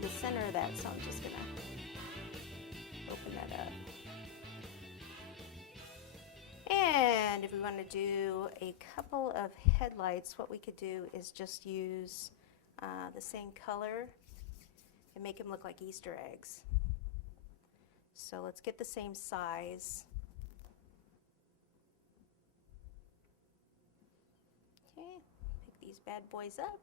the center of that, so I'm just gonna open that up. And if we want to do a couple of headlights, what we could do is just use the same color and make them look like Easter eggs. So let's get the same size. Okay, pick these bad boys up.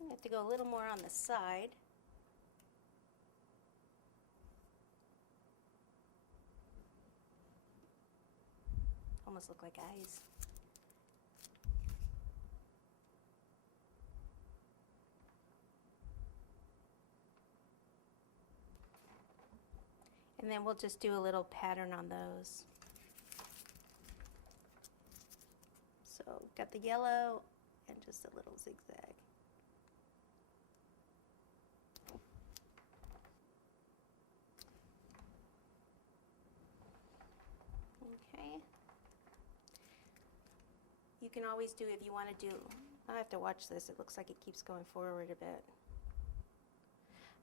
I have to go a little more on the side. Almost look like eyes. And then we'll just do a little pattern on those. So got the yellow and just a little zigzag. Okay. You can always do, if you want to do, I have to watch this, it looks like it keeps going forward a bit.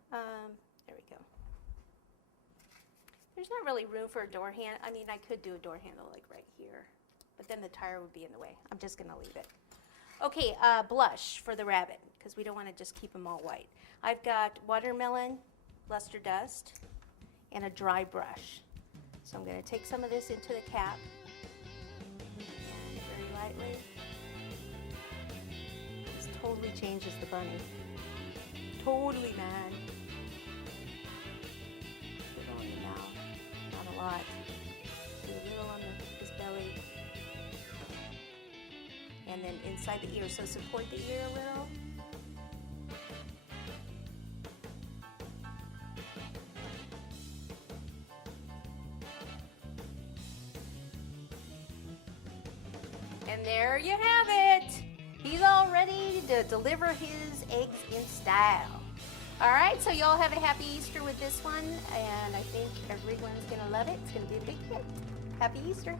There we go. There's not really room for a door handle. I mean, I could do a door handle like right here, but then the tire would be in the way. I'm just gonna leave it. Okay, blush for the rabbit, because we don't want to just keep them all white. I've got watermelon, luster dust, and a dry brush. So I'm gonna take some of this into the cap, and very lightly. This totally changes the bunny. Totally, man. Lot. Do a little on his belly, and then inside the ear. So support the ear a little. And there you have it. He's all ready to deliver his eggs in style. All right, so y'all have a happy Easter with this one, and I think everyone's gonna love it. It's gonna be a big hit. Happy Easter.